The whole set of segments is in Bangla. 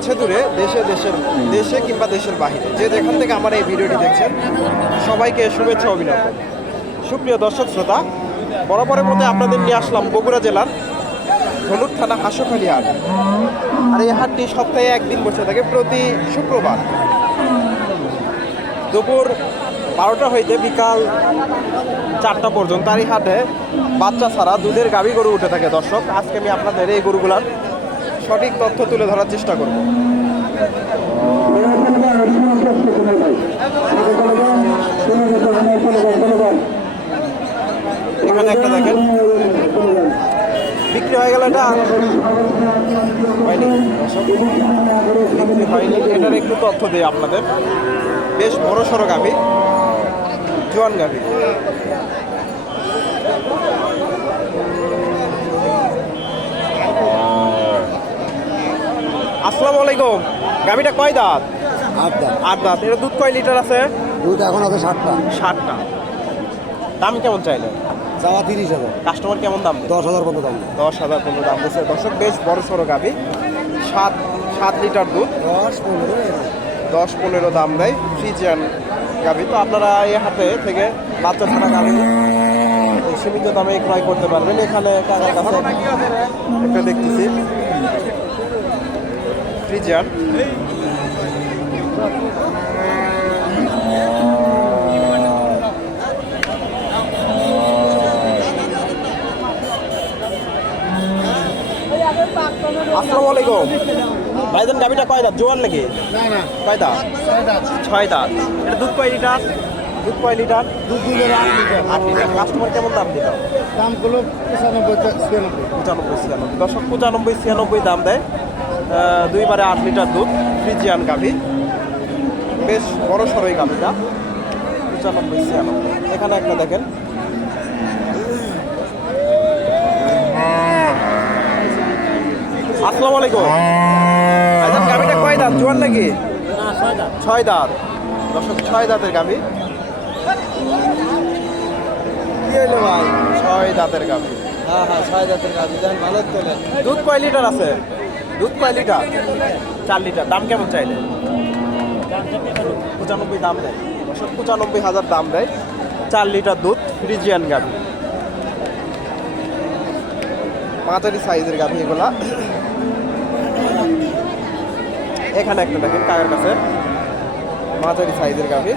কাছে দূরে, দেশে, দেশের, দেশে কিংবা দেশের বাহিরে। যে যেখান থেকে আমার এই ভিডিওটি দেখছেন, সবাইকে শুভেচ্ছা অভিনন্দন। সুপ্রিয় দর্শক, শ্রোতা, বরাবরের মধ্যে আপনাদের নিয়ে আসলাম বগুড়া জেলার হলুদ থানা হাসখালি হাট আর এই হাটটি সপ্তাহে একদিন বসে থাকে, প্রতি শুক্রবার। দুপুর বারোটা হইতে বিকাল চারটা পর্যন্ত আর এই হাটে বাচ্চা ছাড়া দুধের গাভী গরু উঠে থাকে, দর্শক। আজকে আমি আপনাদের এই গরুগুলার সঠিক তথ্য তুলে ধরার চেষ্টা করব। এখানে একটা দেখেন। বিক্রি হয়ে গেল এটা। হয়নি? বিক্রি হয়নি। এটার একটু তথ্য দেয় আপনাদের। বেশ বড় সড়ো গাভী। জোয়ান গাভী। আসসালামু আলাইকুম। গাভীটা কয় দাঁত? আটটা আট দাঁত। এটা দুধ কয় লিটার আছে? দুধ এখন আছে ষাটটা ষাটটা দাম কেমন চাইলে? চাওয়া তিরিশ হাজার। কাস্টমার কেমন দাম দশ হাজার কত দাম দশ হাজার পনেরো দাম দিচ্ছে। দর্শক বেশ বড় সড়ো গাভী। সাত সাত লিটার দুধ। দশ পনেরো দশ পনেরো দাম দেয় ফ্রিজিয়ান গাভী। তো আপনারা এই হাতে থেকে বাচ্চা ছাড়া গাভী সীমিত দামে ক্রয় করতে পারবেন। এখানে কাকার কাছে একটা দেখতেছি। ফ্রিজিয়ান আসসালামু আলাইকুম। ভাইজান গাভীটা কয় দাঁত? জোয়ান নাকি? না না। কয় দাঁত। ছয় দাঁত। এটা দুধ কয় লিটার? দুধ কয় লিটার? দুধ দুধের আট লিটার। আট লিটার। কাস্টমার কেমন দাম দিল? দামগুলো পঁচানব্বই ছিয়ানব্বই পঁচানব্বই। ছিয়ানব্বই দশক পঁচানব্বই ছিয়ানব্বই দাম দেয়। দুইবারে আট লিটার দুধ ফ্রিজিয়ান গাভী। বেশ বড় সড়ই গাভীটা। পঁচানব্বই ছিয়ানব্বই এখানে একটা দেখেন। আসসালামু আলাইকুম। আচ্ছা গাভীটা কয় দাঁত? জোয়ান নাকি? ছয় দাঁত। দশক ছয় দাঁতের গাভী। ছয় দাঁতের গাভী। হ্যাঁ হ্যাঁ ছয় দাঁতের দেন ভালো তোলেন দুধ কয় লিটার আছে? দুধ কয় লিটার? চার লিটার। দাম কেমন চাইলে? পঁচানব্বই দাম দেয়। পঁচানব্বই হাজার দাম দেয়। চার লিটার দুধ, ফ্রিজিয়ান গাভি। মাঝারি সাইজের গাভি এগুলা। এখানে একটা দেখেন কাকের কাছে। মাঝারি সাইজের গাভি।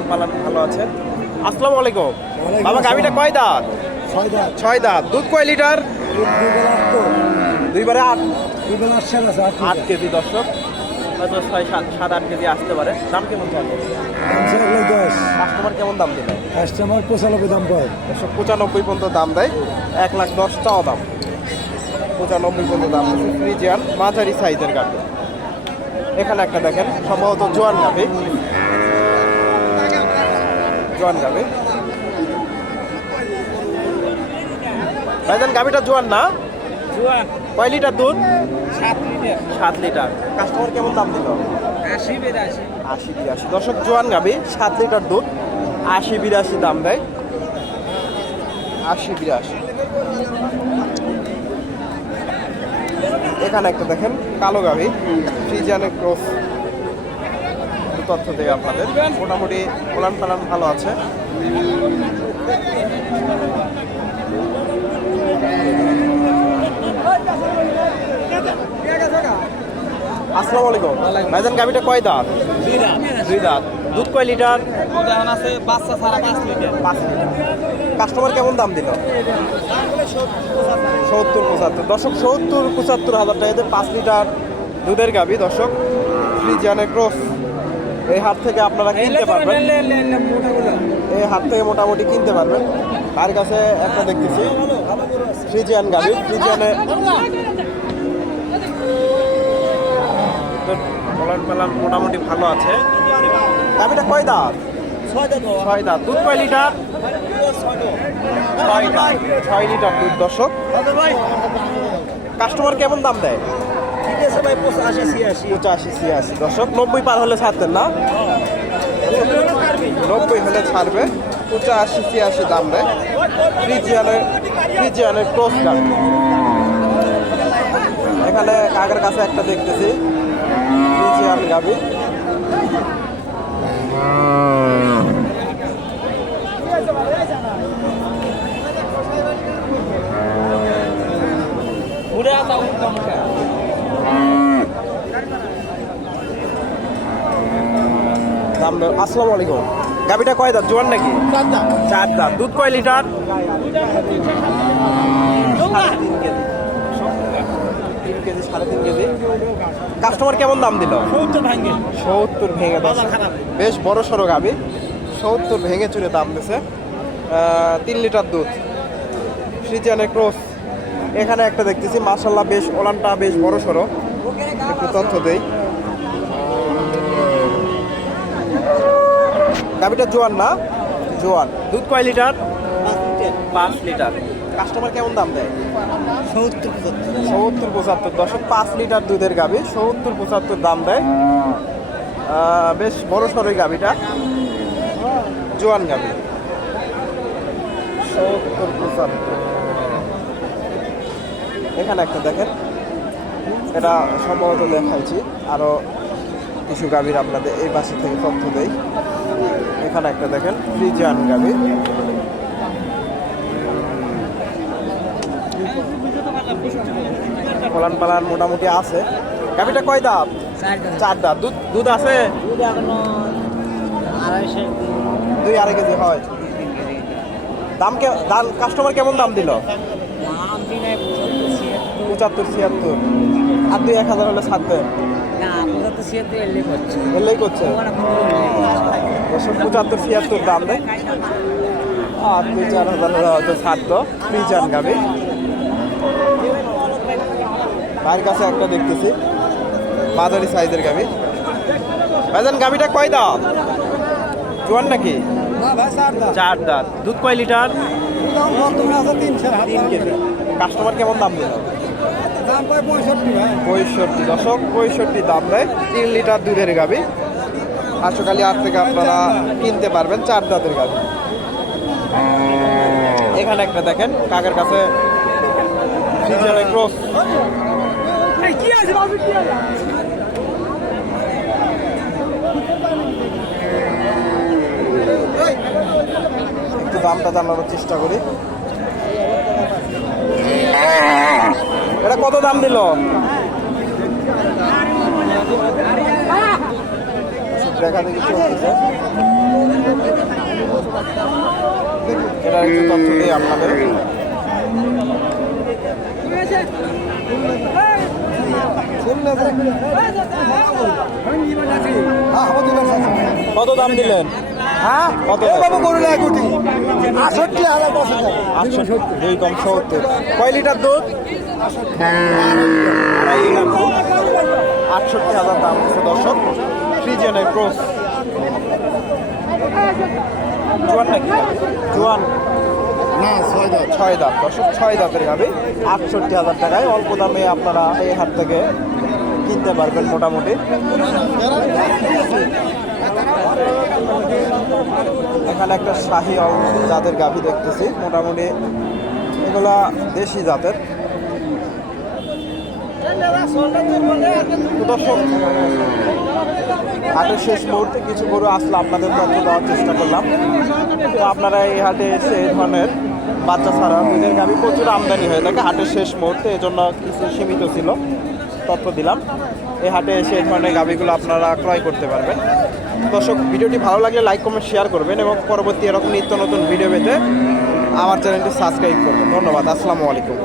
উলান পালান ভালো আছে। আসসালামু আলাইকুম। বাবা গাভিটা কয় দাঁত? ছয় দাঁত। দুধ কয় লিটার? দুইবারে আট আট? কেজি। দর্শক। হয়তো ছয় সাত সাত আট কেজি আসতে পারে। দাম কেমন চাইবে দশ। কাস্টমার কেমন দাম দেবে? কাস্টমার পঁচানব্বই দাম পায় দর্শক পঁচানব্বই পর্যন্ত দাম দেয়। এক লাখ দশ চাও দাম। পঁচানব্বই পর্যন্ত দাম ফ্রিজিয়ান মাঝারি সাইজের গাভি। এখানে একটা দেখেন সম্ভবত জোয়ান গাভি। জোয়ান গাভি ভাইজান গাভিটা জোয়ান না? কয় লিটার দুধ? সাত লিটার। সাত লিটার। কাস্টমার কেমন দাম দিল? আশি বিরাশি। আশি বিরাশি। দর্শক জোয়ান গাবি সাত লিটার দুধ আশি বিরাশি দাম দেয় আশি বিরাশি। এখানে একটা দেখেন কালো গাবি ফ্রিজিয়ানের ক্রস একটু তথ্য দেয় আপনাদের। মোটামুটি উলান পালান ভালো আছে। আসসালামু আলাইকুম। ভাইজান গাবিটা কয় দাঁত? দুই দাঁত। দুধ কয় লিটার? এখন আছে বাচ্চা ছাড়া পাঁচ লিটার পাঁচ লিটার কাস্টমার কেমন দাম দিল? সত্তর, পঁচাত্তর। দর্শক, সত্তর, পঁচাত্তর হাজার টাকাতে পাঁচ লিটার দুধের গাবি দর্শক, ফ্রিজিয়ানের ক্রস। এই হাট থেকে আপনারা কিনতে পারবেন। এই হাট থেকে মোটামুটি কিনতে পারবেন। তার কাছে একটা দেখতেছি। ফ্রিজিয়ান গাড়ি। ফ্রিজিয়ানে পলান পালান মোটামুটি ভালো আছে। গাবিটা কয় দাঁত? ছয় দাঁত। দুধ কয় লিটার? ছয় ছয় লিটার দুধ দর্শক। কাস্টমার কেমন দাম দেয়? ঠিক পঁচাশি ছিয়াশি পঁচাশি ছিয়াশি দর্শক নব্বই পার হলে ছাড়তেন না? নব্বই হলে ছাড়বে। পঁচাশি ছিয়াশি দাম দেয় ফ্রিজিয়ানের ফ্রিজিয়ানের ক্রস গাড়ি এখানে কাকের কাছে একটা দেখতেছি। ফ্রিজিয়ান গাবি। উড়ে আসা উত্তম দাম দর আসসালামু আলাইকুম। গাবিটা কয় দাঁত? জোয়ান নাকি? চার দাঁত। দুধ কয় লিটার? কেজি। সাড়ে তিন কেজি। কাস্টমার কেমন দাম দিল? সত্তর ভেঙে। বেশ বড় সড়ো গাবি সত্তর ভেঙে চুরে দাম দিছে। তিন লিটার দুধ। ফ্রিজিয়ানের ক্রস। এখানে একটা দেখতেছি। মার্শাল্লাহ বেশ ওলানটা বেশ বড় সড়ো। একটু তথ্য দেই। গাবিটা জোয়ান না? জোয়ান। দুধ কয় লিটার? পাঁচ লিটার। কাস্টমার কেমন দাম দেয়? সত্তর পঁচাত্তর। সত্তর পঁচাত্তর। দশক পাঁচ লিটার দুধের গাবি সত্তর পঁচাত্তর দাম দেয়। বেশ বড় সড়ই গাবিটা জোয়ান গাবি সত্তর পঁচাত্তর। এখানে একটা দেখেন। এটা সম্ভবত দেখাইছি। আরও কিছু গাভীর আপনাদের এই পাশে থেকে তথ্য দেই। এখানে একটা দেখেন ফ্রিজিয়ান গাভী। ফলান পালান মোটামুটি আছে। গাভীটা কয় দাঁত? চার দাঁত। দুধ দুধ আছে? দুই আড়াই কেজি হয়। দাম কে দাম কাস্টমার কেমন দাম দিল? দাম পঁচাত্তর ছিয়াত্তর। আর দুই এক হাজার হলে ছাড়বে না পঁচাত্তর ছিয়াত্তর এলে করছে। এলেই করছে। একশো পঁচাত্তর ছিয়াত্তর দাম দেয়। আর দুই চার হাজার হয়তো ছাড়তো ফ্রিজান গাবি। ভাইয়ের কাছে একটা দেখতেছি। মাঝারি সাইজের গাবি। ভাইজান গাবিটা কয় দাম জোয়ান নাকি? চার দাঁত। দুধ কয় লিটার? তিন কাস্টমার কেমন দাম দিল? পঁয়ষট্টি। দশক পঁয়ষট্টি দাম দেয়। তিন লিটার দুধের গাবি। আটশোকালি আট থেকে আপনারা কিনতে পারবেন চার দাঁতের গাবি এখানে একটা দেখেন কাকের কাছে ক্রস। একটু দামটা জানানোর চেষ্টা করি। এটা কত দাম দিল? দেখা দেখি চলতেছে এটা একটু তথ্য দিই আপনাদের। কত দাম দিলেন? হ্যাঁ? কত আষট্টি হাজার দশ হাজার আটশো দুই কম সত্তর। কয় লিটার দুধ? আটষট্টি হাজার দাম দর্শক। ফ্রিজিয়ানের ক্রস। জোয়ান নাকি? জোয়ান। না ছয় দাঁত। ছয় দাঁত। দর্শক ছয় দাঁতের গাবি আটষট্টি হাজার টাকায় অল্প দামে আপনারা এই হাট থেকে কিনতে পারবেন মোটামুটি। এখানে একটা শাহি জাতের গাভি দেখতেছি। মোটামুটি এগুলা দেশি জাতের। দর্শক, হাটের শেষ মুহূর্তে কিছু গরু আসলে আপনাদের তথ্য দেওয়ার চেষ্টা করলাম। তো আপনারা এই হাটে এসে এই ধরনের বাচ্চা ছাড়া দুধের গাভি প্রচুর আমদানি হয়ে থাকে। হাটের শেষ মুহূর্তে এজন্য কিছু সীমিত ছিল, তথ্য দিলাম। এই হাটে এসে এই ধরনের গাভিগুলো আপনারা ক্রয় করতে পারবেন। দর্শক, ভিডিওটি ভালো লাগলে লাইক, কমেন্ট, শেয়ার করবেন এবং পরবর্তী এরকম নিত্য নতুন ভিডিও পেতে আমার চ্যানেলটি সাবস্ক্রাইব করবেন। ধন্যবাদ, আসসালামু আলাইকুম।